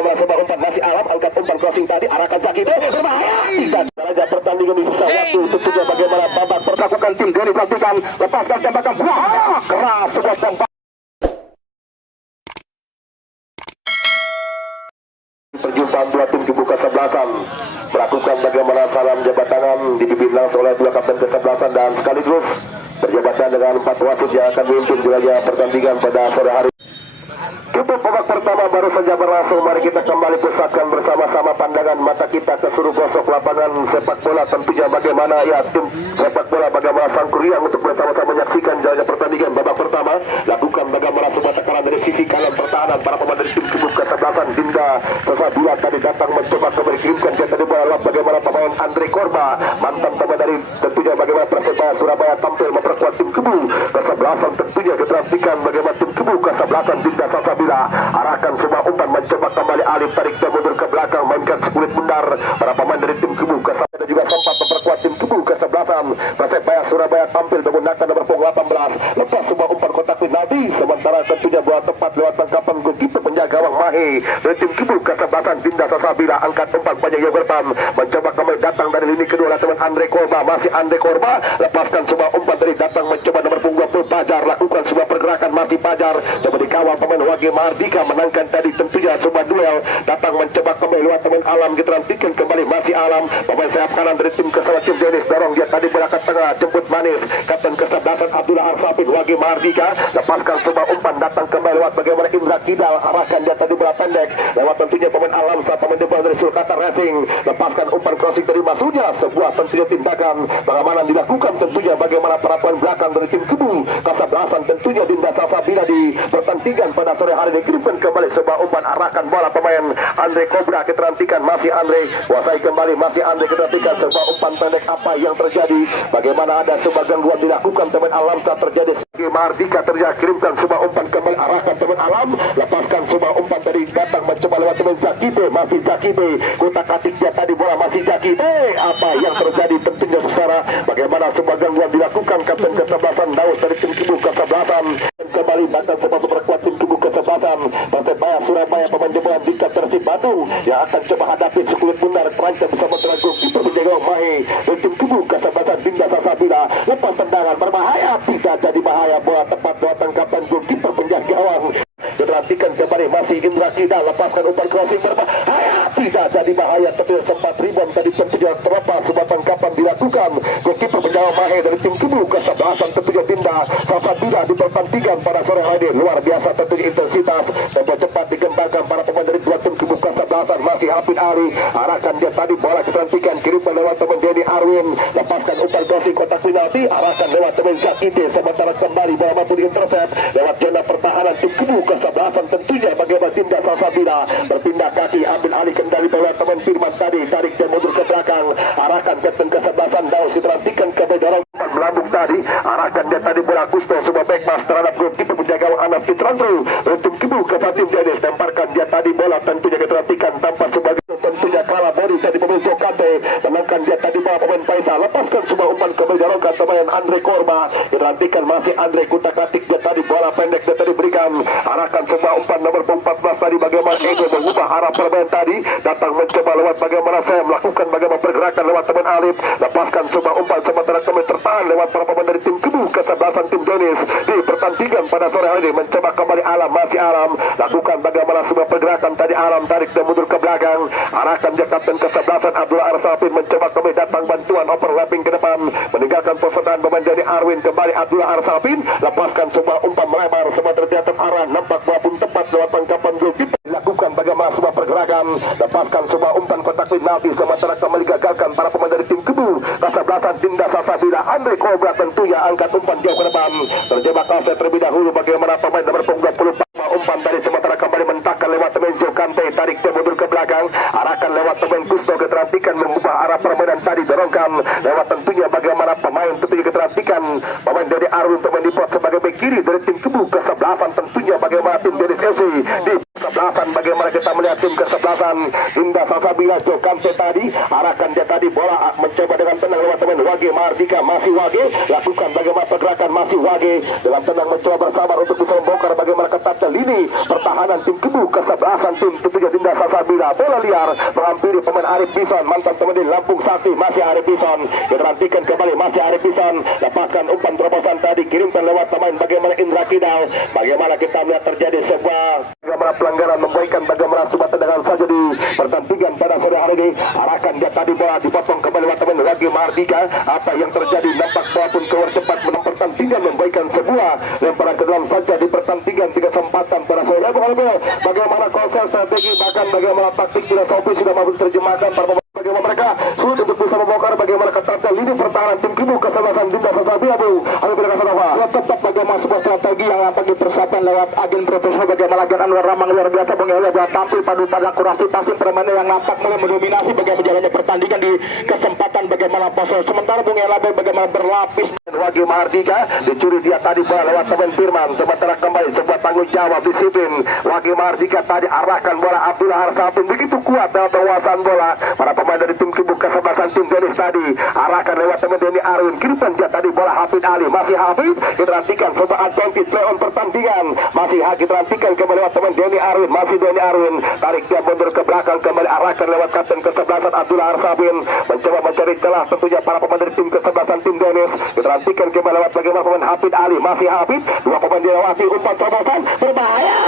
bagaimana sebuah umpan masih alam, angkat umpan crossing tadi, arahkan Zakito, berbahaya. Tidak saja pertandingan di sisa waktu, tentunya bagaimana babak perlakukan tim Denis Santikan, lepaskan tembakan, wah, keras sebuah tembakan. Perjumpaan dua tim kubu kesebelasan melakukan bagaimana salam jabat tangan dipimpin langsung oleh dua kapten kesebelasan dan sekaligus berjabatan dengan 4 wasit yang akan memimpin wilayah pertandingan pada sore hari. Tutup babak pertama baru saja berlangsung. Mari kita kembali pusatkan bersama-sama pandangan mata kita ke seluruh gosok lapangan sepak bola. Tentunya bagaimana ya tim sepak bola bagaimana Sangkuriang untuk bersama-sama menyaksikan jalannya pertandingan babak pertama. Lakukan bagaimana sebuah tekanan dari sisi kanan pertahanan para pemain dari tim kubu kesebelasan. Dinda Sasabila tadi datang mencoba kembali kirimkan dia tadi bola lewat bagaimana pemain Andre Korba, mantan pemain dari tentunya bagaimana Persebaya Surabaya tampil memperkuat tim kubu kesebelasan. Tentunya kita nantikan bagaimana tim kubu kesebelasan. Dinda Sasabila arahkan sebuah umpan mencoba kembali Alif, tarik dia mundur ke belakang, mainkan sekulit bundar para pemain dari tim kubu kesebelasan dan juga sempat memperkuat tim kubu kesebelasan. Persebaya Surabaya tampil menggunakan nomor punggung 18, lepas sebuah umpan kotak penalti, sementara tentunya bola tepat lewat tangkapan goalkeeper penjaga gawang Mahe dari tim kubu kesebelasan. Dinda Sasabila angkat umpan panjang yang berpan, mencoba kembali datang dari lini kedua teman Andre Korba, masih Andre Korba, lepaskan sebuah umpan dari datang mencoba nomor punggung 20 Pajar, lakukan sebuah pergerakan masih Pajar, coba dikawal pemain Wage Mardika, menangkan tadi tentunya sebuah duel, datang mencoba kembali lewat teman Alam, kita nantikan kembali masih Alam, pemain sayap kanan dari tim kesebelasan tim Denis, dorong dia tadi berangkat tengah, jemput manis kapten kesebelasan Abdullah Arsafin. Wage Mardika lepaskan sebuah umpan, datang kembali lewat bagaimana Indra Kidal, arahkan dia tadi bola pendek lewat tentunya pemain Alam saat pemain depan dari Sulkata Racing, lepaskan umpan crossing dari Masunya, sebuah tentunya tindakan bagaimana dilakukan tentunya bagaimana para pemain belakang dari tim kubu kesebelasan. Tentunya Dinda Sasabila di pertandingan pada sore hari dikirimkan kembali sebuah umpan, arahkan bola pemain Andre Kobra, kita nantikan masih Andre kuasai kembali, masih Andre, kita nantikan sebuah umpan pendek. Apa yang terjadi, bagaimana ada sebuah gangguan dilakukan teman Alam saat terjadi. Mardika terjadi kirimkan sebuah umpan kembali, arahkan teman Alam, lepaskan sebuah umpan dari datang mencoba lewat teman Zakite, masih Zakite, kotak atik dia tadi bola masih Zakite. Apa yang terjadi tentunya saudara, bagaimana sebuah gangguan dilakukan kapten kesebelasan Daus dari tim kubu kesebelasan, kembali batang sepatu perkuat tim kubu kesebelasan Persebaya Surabaya, pemain jebolan Dika Persib Bandung yang akan coba hadapi sekulit bundar terancam bersama dengan goalkeeper penjaga Mahe dari tim kubu kesebelasan. Dinda Sasabila lepas tendangan berbahaya, tidak jadi bahaya, bola tepat lewat tangkapan goalkeeper penjaga gawang. Perhatikan kembali masih Indra Kidal, lepaskan umpan crossing berbahaya, tidak jadi bahaya, tapi sempat rebound tadi tentunya terlepas sebuah tangkapan dilakukan goalkeeper penjaga Mahe dari tim kubu kesebelasan. Tentunya Dinda Sasabila di pertandingan pada sore hari ini luar biasa, tentunya intensitas tempo cepat dikembangkan para pemain dari dua tim kubu kesebelasan. Masih Hafid Ali, arahkan dia tadi bola kita nantikan kirimkan lewat teman Denny Arwin, lepaskan umpan crossing kotak penalti, arahkan lewat teman Zakite, sementara kembali bola mampu diintercept lewat zona pertahanan tim kubu kesebelasan. Tentunya bagaimana Dinda Sasabila berpindah kaki, ambil alih kendali lewat teman Firman tadi, tarik dan mundur ke belakang, arahkan kapten kesebelasan Daus, kita nantikan kembali dorong melambung tadi, arahkan dia tadi bola Gusto, sebuah back pass terhadap goalkeeper penjaga Anak Fitrandru untuk kubu kesebelasan tim Denis, temparkan dia tadi bola tentunya kita nantikan tanpa sebagai tentunya kalah body tadi pemain Jokate, menangkan dia tadi bola pemain Faisal, lepaskan sebuah umpan kembali dorongkan pemain Andre Korba, kita nantikan masih Andre kutak-atik dia tadi bola pendek dia tadi berikan, arahkan sebuah umpan nomor 14 tadi bagaimana Ego mengubah arah permain tadi, datang mencoba lewat bagaimana saya melakukan bagaimana pergerakan lewat teman Alif, lepaskan sebuah umpan sementara kembali tertahan lewat para pemain dari tim kubu kesebelasan tim Denis di pertandingan pada sore hari ini, mencoba kembali Alam, masih Alam, lakukan bagaimana sebuah pergerakan tadi Alam, tarik dan mundur ke belakang, arahkan dia kapten kesebelasan Abdullah Arsafin, mencoba kembali datang bantuan overlapping ke depan, meninggalkan posesan pemain dari Arwin, kembali Abdullah Arsafin, lepaskan sebuah umpan melebar sementara di atas arah, nampak bola pun tepat lewat tangkapan goalkeeper, lakukan bagaimana sebuah pergerakan, lepaskan sebuah umpan kotak penalti, sementara kembali gagalkan para pemain dari tim kubu kesebelasan Dinda Sasabila. Andre Kobra tentunya angkat umpan jauh ke depan, terjebak kaset terlebih dahulu bagaimana pemain nomor 20 umpan tadi, sementara kembali mentakkan lewat teman Jokante, tarik dan mundur ke belakang, arahkan lewat teman Gusto, keterhatikan mengubah arah permainan tadi, dorongkan lewat tentunya bagaimana pemain tentunya keterhatikan pemain dari Arun pemain dipot sebagai bek kiri dari tim kubu kesebelasan. Tentunya bagaimana tim Denis FC di kesebelasan bagaimana kita melihat tim kesebelasan Dinda Salsabila Jokante tadi, arahkan dia tadi bola mencoba dengan tenang lewat teman Wage Mardika, masih Wage lakukan bagaimana pergerakan, masih Wage dengan tenang mencoba bersabar untuk bisa membongkar bagaimana ketatnya lini pertahanan tim kubu kesebelasan tim tentunya Dinda Salsabila. Bola liar menghampiri pemain Arif Bison, mantan pemain di Lampung Sakti, masih Arif Bison dirantikan kembali, masih Arif Bison lepaskan umpan terobosan tadi, kirimkan lewat pemain bagaimana Indra Kidal. Bagaimana kita melihat terjadi sebuah bagaimana pelanggaran memberikan bagaimana Subatan dengan saja di pertandingan pada sore hari ini. Arahkan dia tadi bola dipotong kembali lewat teman Wage Mardika. Apa yang terjadi? Nampak bola pun keluar cepat menang pertandingan, memberikan sebuah lemparan ke dalam saja di pertandingan, 3 kesempatan pada sore hari ini. Bagaimana konsep strategi bahkan bagaimana taktik filosofi sudah mampu terjemahkan para pemain, bagaimana mereka sulit untuk bisa membongkar bagaimana ketatnya lini pertahanan tim kubu kesebelasan Dinda Salsabila. Tetap bagaimana sebuah strategi yang dapat dipersiapkan lewat agen profesional, bagaimana agen Anwar Ramang luar biasa mengelola dan tampil padu pada akurasi passing permainan yang nampak mulai mendominasi bagaimana jalannya pertandingan di kesempatan bagaimana pose. Sementara Bung Ella bagaimana berlapis Wage Mardika dicuri dia tadi bola lewat teman Firman, sementara kembali sebuah tanggung jawab disiplin Wage Mardika tadi arahkan bola Abdullah Harsapin begitu kuat dalam penguasaan bola para pemain dari tim kubu kesebelasan tim Dennis tadi, arahkan lewat teman Denny Arwin, kirimkan dia tadi bola Hafid Ali, masih Hafid dirantikan sebuah advantage play on pertandingan, masih Hagi dirantikan kembali lewat teman Denny Arwin, masih Denny Arwin tarik dia mundur ke belakang kembali, arahkan lewat kapten kesebelasan Abdullah Harsapin mencoba mencari celah tentunya para pemain dari tim kesebelasan tim Dennis, dirantikan kembali lewat bagaimana pemain Hafid Ali, masih Hafid, dua pemain dilewati, umpan terobosan berbahaya.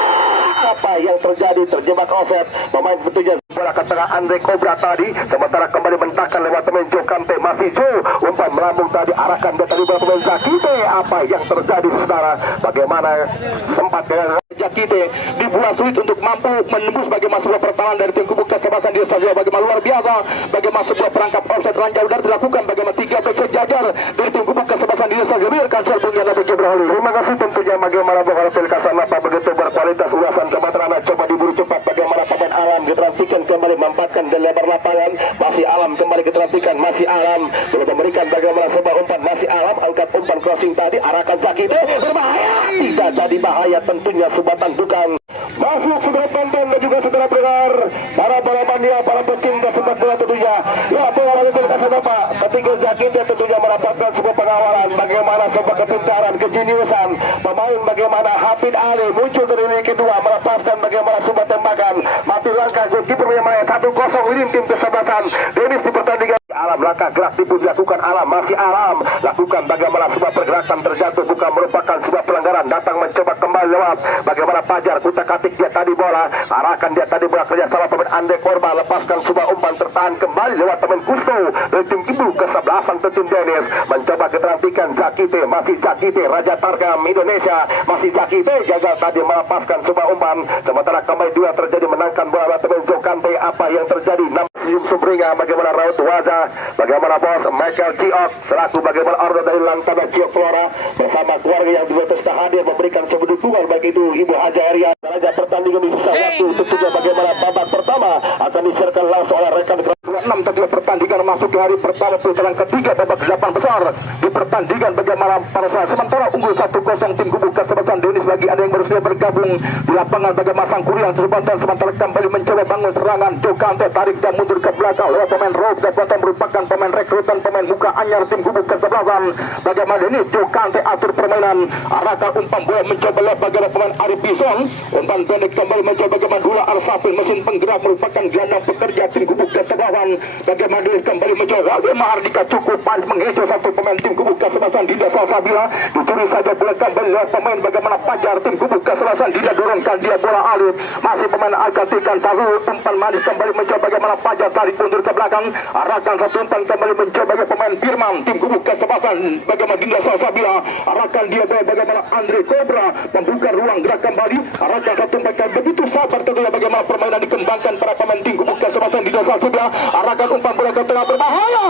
Apa yang terjadi? Terjebak offset pemain tentunya bola ke tengah Andre Cobra tadi, sementara kembali mentakkan lewat teman Jokante, masih Jo umpan melambung tadi, arahkan dia tadi bola pemain Zakite. Apa yang terjadi saudara? Bagaimana sempat dengan Zakite dibuat sulit untuk mampu menembus bagaimana sebuah pertahanan dari tim kubu kesebelasan Dinda Salsabila, bagaimana luar biasa bagaimana sebuah perangkap offset ranjau dan dilakukan bagaimana 3 back sejajar dari tim kubu kesebelasan Dinda Salsabila. Kansel punya Nabi Jibril. Terima kasih tentunya bagaimana bola Pilkasan apa begitu berkualitas, ulasan kematerana coba diburu cepat bagaimana pemain Alam diterantikan kembali mempatkan dan lebar lapangan, masih Alam kembali diterantikan, masih Alam belum memberikan bagaimana sebuah umpan, masih Alam angkat umpan crossing tadi, arahkan Zakite berbahaya, tidak jadi bahaya tentunya sebuah tandukan masuk saudara tonton dan juga saudara pendengar para mania, para pecinta sepak bola tentunya. Ya bola Pilkasan apa ketika Zakite tentunya mendapatkan sebuah pengawalan, bagaimana sebuah kepintaran, kejeniusan pemain, bagaimana Hafid Ali muncul dari lini kedua melepaskan bagaimana sebuah tembakan mati langkah goalkeeper menyamai 1-0 winning tim kesebelasan Dennis di pertandingan. Alam langkah gerak pun dilakukan Alam, masih Alam lakukan bagaimana sebuah pergerakan terjatuh bukan merupakan sebuah pelanggaran, datang mencoba kembali lewat bagaimana Pajar kutak-katik dia tadi bola, arahkan dia tadi bola kerjasama pemain Andre Korba, lepaskan sebuah umpan tertahan kembali lewat teman Gusto dari tim kubu kesebelasan tim Dennis, mencoba keterantikan Zakite, masih Zakite Raja Tarkam Indonesia, masih Zakite gagal tadi melepaskan sebuah umpan, sementara kembali dua terjadi menangkan bola lewat teman Jokante. Apa yang terjadi? Senyum Sumringa, bagaimana Raut Waza, bagaimana bos Michael Ciok selaku bagaimana order dari Lantana Ciok Flora bersama keluarga yang juga terus hadir memberikan sebuah dukungan baik itu Ibu Haja Arya. Raja pertandingan di sisa waktu tentunya bagaimana babak pertama akan diserahkan langsung oleh rekan 6 tentunya pertandingan masuk ke hari pertama putaran ketiga babak 8 besar di pertandingan bagaimana para saat sementara unggul 1-0 tim kubu kesebelasan Dennis. Bagi ada yang baru saja bergabung di lapangan bagaimana Sangkuriang Serbatan, sementara kembali mencoba bangun serangan Jokante tarik dan mundur ke belakang lewat pemain Rob Zapata merupakan pemain rekrutan pemain muka anyar tim kubu kesebelasan bagaimana Dennis. Jokante atur permainan, arahkan umpan bola mencoba lewat bagaimana pemain Arif Bison, umpan pendek kembali mencoba bagaimana Dula Arsafil mesin penggerak merupakan gelandang pekerja tim kubu kesebelasan bagaimana Dennis kembali mencoba Wage Mardika cukup panas mengecoh satu pemain tim kubu kesebelasan Dinda Salsabila, dicuri saja bola kembali lewat pemain bagaimana Pajar tim kubu kesebelasan Dinda dorongkan dia bola Alif, masih pemain Agatikan Sarul, umpan manis kembali mencoba bagaimana Pajar tarik mundur ke belakang, arahkan satu umpan kembali mencoba bagaimana pemain Firman tim kubu kesebelasan bagaimana Dinda Salsabila, arahkan dia bola bagaimana Andre Cobra membuka ruang gerak kembali, arahkan satu umpan begitu sabar tentunya bagaimana permainan dikembangkan para pemain tim kubu kesebelasan Dinda Salsabila, arahkan umpan bola ke tengah berbahaya,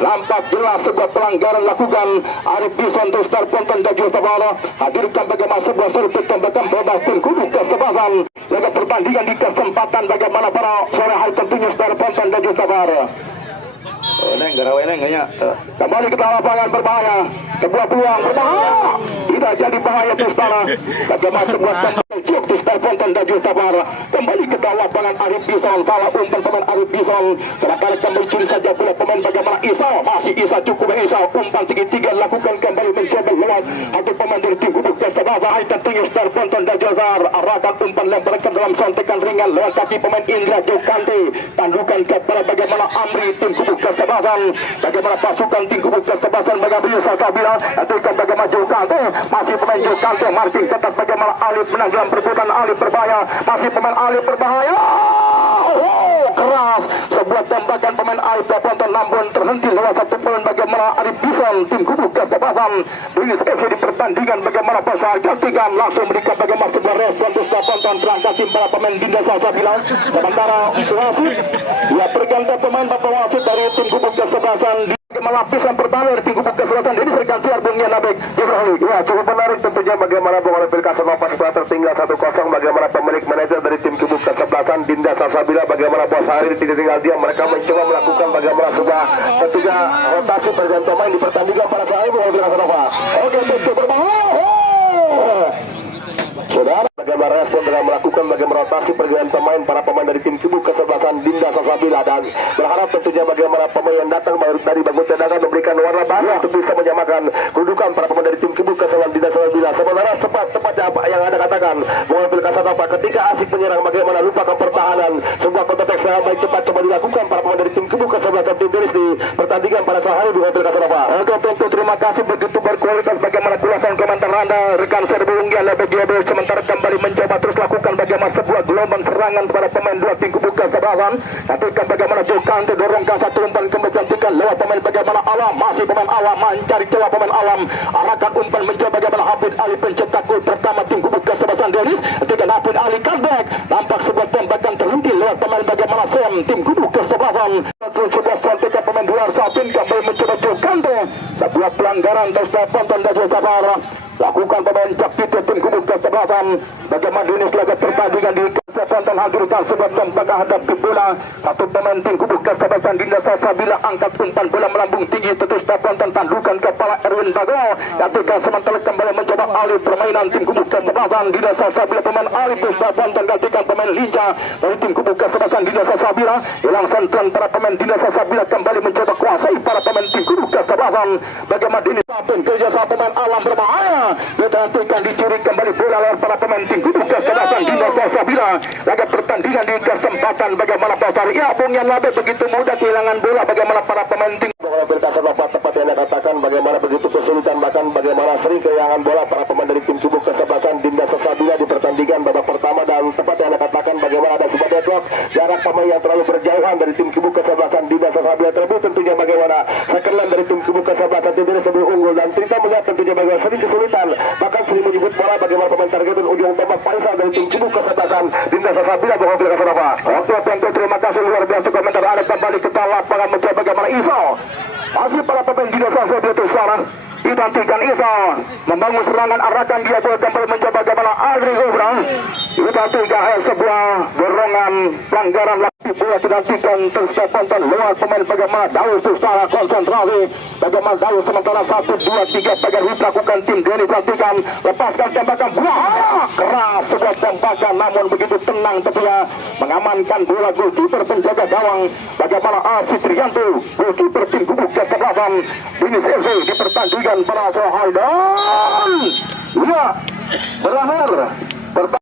nampak jelas sebuah pelanggaran lakukan Arif Bison terus terponton dan juga hadirkan bagaimana sebuah servis tembakan bebas tim kubu kesebelasan laga pertandingan di kesempatan bagaimana para sore hari tentunya saudara ponton dan juga kembali ke lapangan berbahaya, sebuah peluang berbahaya tidak jadi bahaya Pustana bagaimana sebuah Joktis Tarponton dan Justabara kembali ke dalam lapangan. Arif Bison salah umpan pemain Arif Bison. Sedangkan kembali curi saja bola pemain bagaimana Isa. Masih Isa cukup Isa. Umpan segitiga lakukan kembali mencoba lewat hati pemain dari tim Gubuk Kesebasa. Aitan Tuyus Tarponton dan Jazar arahkan umpan lemparkan dalam sontekan ringan lewat kaki pemain Indra Jokante. Tandukan kepada bagaimana Amri tim Gubuk Kesebasan. Bagaimana pasukan tim Gubuk Kesebasan bagaimana Sabila ataukan bagaimana Jokante. Masih pemain Jokante marking ketat bagaimana Alif menang dalam perebutan. Alif berbahaya, masih pemain Alif berbahaya. Keras sebuah tembakan pemain Alif Tarponton namun terhenti lewat satu pemain bagaimana Arif Bison tim Gubuk Kesebasan. Bilis FC di pertandingan bagaimana pasal gantikan langsung berikan bagaimana sebuah respon terus Tarponton terangkat tim para pemain Dinda Salsabila. Sementara wasit ya berganti pemain bapak wasit dari tim Gubuk Kesebasan. Lapisan pertama dari tim Gubuk Kesebelasan ini serkan siar Bungnya Nabek Jibril. Ya cukup menarik tentunya bagaimana Bung Pil Kasanopa setelah tertinggal 1-0 bagaimana pemilik manajer dari tim Gubuk Kesebelasan Dinda Salsabila bagaimana bos hari tidak tinggal dia mereka mencoba melakukan bagaimana sebuah tentunya rotasi pergantian pemain di pertandingan pada saat ini Bung Pil Kasanopa. Oke tentu berbahaya. Saudara bagaimana respon dengan melakukan bagaimana rotasi pergantian pemain para pemain dari tim Gubuk Kesebelasan Dinda Salsabila dan berharap tentunya bagaimana pemain yang datang dari bangku cadangan memberikan warna baru untuk bisa menyamakan kedudukan para pemain dari tim Gubuk Kesebelasan Dinda Salsabila. Sebenarnya tepatnya apa yang Anda katakan mengambil Kasanopa ketika asik menyerang bagaimana lupakan pertahanan sebuah kontra-attack serangan baik cepat coba dilakukan para pemain dari tim Gubuk Kesebelasan tim Turis di pertandingan pada sore hari mengambil Kasanopa. Oke tentu terima kasih begitu berkualitas bagaimana ulasan komentar Anda rekan serbu Unggah BGB. Sementara kembali mencoba terus lakukan bagaimana sebuah gelombang serangan pada pemain dua tim Gubuk Kesebelasan. Ketika bagaimana Jokante dorongkan satu umpan kembali gantikan lewat pemain bagaimana Alam. Masih pemain Alam mencari celah pemain Alam. Arahkan umpan mencoba bagaimana Hafid Ali pencetak gol pertama tim Gubuk Kesebelasan Denis. Ketika Hafid Ali comeback nampak sebuah tembakan terhenti lewat pemain bagaimana Sam tim Gubuk Kesebelasan. Sebuah sontekan pemain luar Sapin kembali mencoba Jokante. Sebuah pelanggaran terus Tarponton dan Justabara. Lakukan pemain Capito tim Gubuk Kesebelasan. Bagaimana Denis laga pertandingan di Tarponton hadirkan sebuah tembakan hadap ke bola. Satu pemain tim Gubuk Kesebelasan Dinda Salsabila angkat umpan bola melambung tinggi terus Tarponton tandukan kepala Erwin Bago. Ketika sementara kembali mencoba alih permainan tim Gubuk Kesebelasan Dinda Salsabila pemain alih terus Tarponton gantikan pemain Linca dari tim Gubuk Kesebelasan Dinda Salsabila. Hilang sentuhan para pemain Dinda Salsabila kembali mencoba kuasai para pemain tim Gubuk Kesebelasan. Bagaimana Denis Sapin kerjasama pemain Alam berbahaya. Ditantikan dicuri kembali bola oleh para pemain tim Gubuk Kesebelasan Dinda Salsabila. Laga pertandingan di kesempatan bagaimana pasar ya Bung Yan Labe begitu mudah kehilangan bola bagaimana para pemain tim Bung Kasanopa tepat yang Anda katakan bagaimana begitu kesulitan bahkan bagaimana sering kehilangan bola para pemain dari tim Gubuk Kesebelasan Dinda Salsabila di pertandingan babak pertama dan tepat yang Anda katakan bagaimana ada sebuah deadlock jarak pemain yang terlalu berjauhan dari tim Gubuk Kesebelasan Dinda Salsabila terlebih tentunya bagaimana sekelan dari tim Gubuk Kesebelasan Dinda sebelum unggul dan kita melihat tentunya bagaimana sering kesulitan bahkan sering menyebut bola bagaimana pemain targetan ujung tombak Faisal dari tim Gubuk Kesebelasan Dinda Salsabila Bung Kasanopa. Oke tentu terima kasih luar biasa komentar Anda kembali ke dalam lapangan mencoba bagaimana Isa. Masih para pemain Dinda Salsabila terus sana ditantikan Isa membangun serangan arahkan dia bola kembali mencoba bagaimana Adri Ubra. Ditantikan sebuah dorongan pelanggaran lagi bola ditantikan terus Tarponton lewat pemain bagaimana Daus terus sana konsentrasi bagaimana Daus sementara 1, 2, 3 pagar lakukan tim Denis tantikan lepaskan tembakan buah keras sebuah tembakan namun begitu tenang tentunya mengamankan bola goalkeeper penjaga gawang bagaimana Asif Trianto goalkeeper tim Gubuk Kesebelasan Dinis FC di pertandingan pada sore hari dan ya berakhir